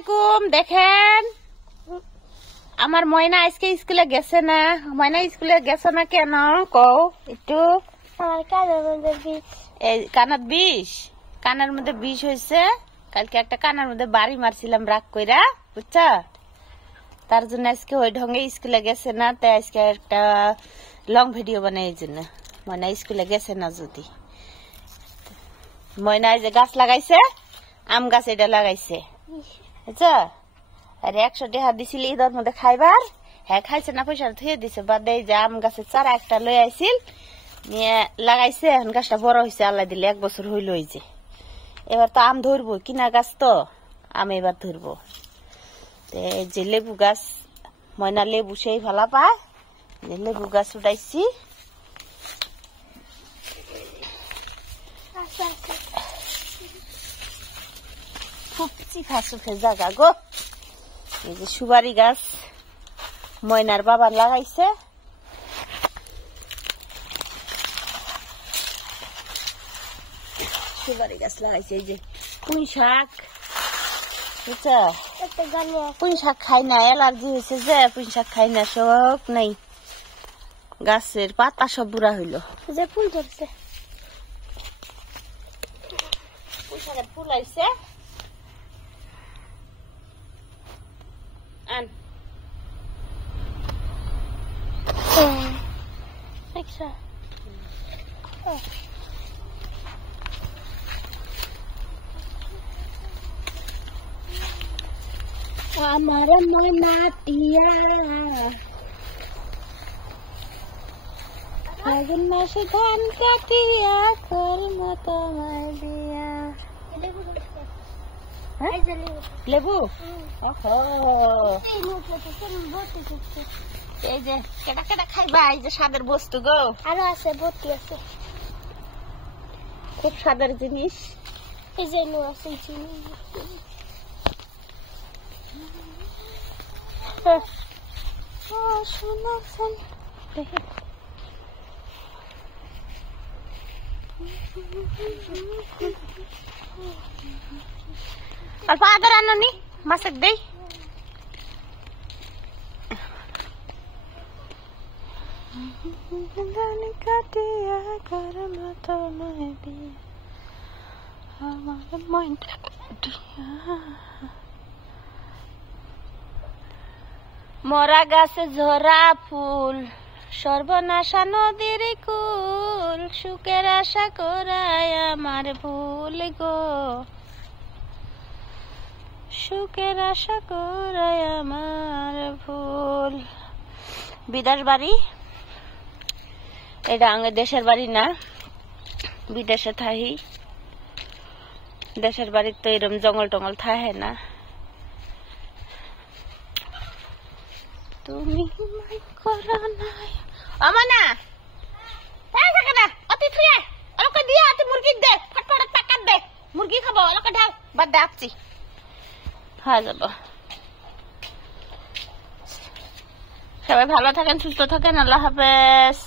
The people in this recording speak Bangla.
আলাইকুম। দেখেন আমার ময়না আজকে স্কুলে গেছে না। ময়না স্কুলে গেছে না কেন কও একটু। আমার কানের মধ্যে বিষ। এই কানার বিষ, কানের মধ্যে বিষ হয়েছে। কালকে একটা কানের মধ্যে বাড়ি মারছিলাম রাগ কইরা, বুঝছো? তার জন্য আজকে ওই ঢঙ্গে স্কুলে গেছে না। তাই আজকে একটা লং ভিডিও বানাই। এই জন্য ময়না স্কুলে গেছে না। যদি ময়না এই যে গাছ লাগাইছে, আম গাছ এটা লাগাইছে, বুঝছো? আর 100 টাকা দিছিল ঈদের মধ্যে খাইবার, হ্যাঁ খাইছে না, পয়সা থুয়ে দিছে। বাদে এই যে আম গাছের চারা একটা লই আইছিল, নিয়ে লাগাইছে। এখন গাছটা বড় হয়েছে, আল্লাহ দিলে 1 বছর হইল। এই যে এবার তো আম ধরবো, কিনা গাছ তো আম এবার ধরবো। এই যে লেবু গাছ, ময়না লেবু সেই ভালো পায়, লেবু গাছ উঠাইছি। খুব চিফা সুখে জায়গা গো। এই যে সুপারি গাছ ময়নার বাবা লাগাইছে। সুপারি গাছ লাগাইছে। এই যে পুঁই শাক, বুঝছো? পুঁই শাক খাই না, অ্যালার্জি হয়েছে যে পুঁই শাক খাই না। সব নাই, গাছের পাতা সব বুড়া হইল। যে ফুল ধরছে, পুঁই শাকের ফুল আইছে। আন আমার ময়না টিয়া ফাগুন মাসে ধান কাটিয়া করব তোমায় দিয়া। লেবু, এই যে কেটা কেটা খাইবা? এই যে স্বাদের বস্তু গো, আরো আছে, ভর্তি আছে, খুব স্বাদের জিনিস। এই যে লো আছে চিনি। অল্প আদর আনি মাছের দেই। মরা গাছে ঝরা ফুল, সর্বনাশা নদীর কুল, সুখের আশা করায় আমার ভুল গো, সুখের আশা করায় আমার ভুল। বিদেশ বাড়ি, এটা আগে দেশের বাড়ি না, বিদেশে থাকি। দেশের বাড়ির তো এরকম জঙ্গল টঙ্গল থাকে না। তুমি করো নাই আমানা এই থাকে না অতি থুয়ে অলকে দিয়া অতি মুরগি দে, ফটফট টাকার দে, মুরগি খাবো, অলকে ঢাল বাদ দে আপছি হয়ে যাব। সবাই ভালো থাকেন, সুস্থ থাকেন, আল্লাহ হাফেজ।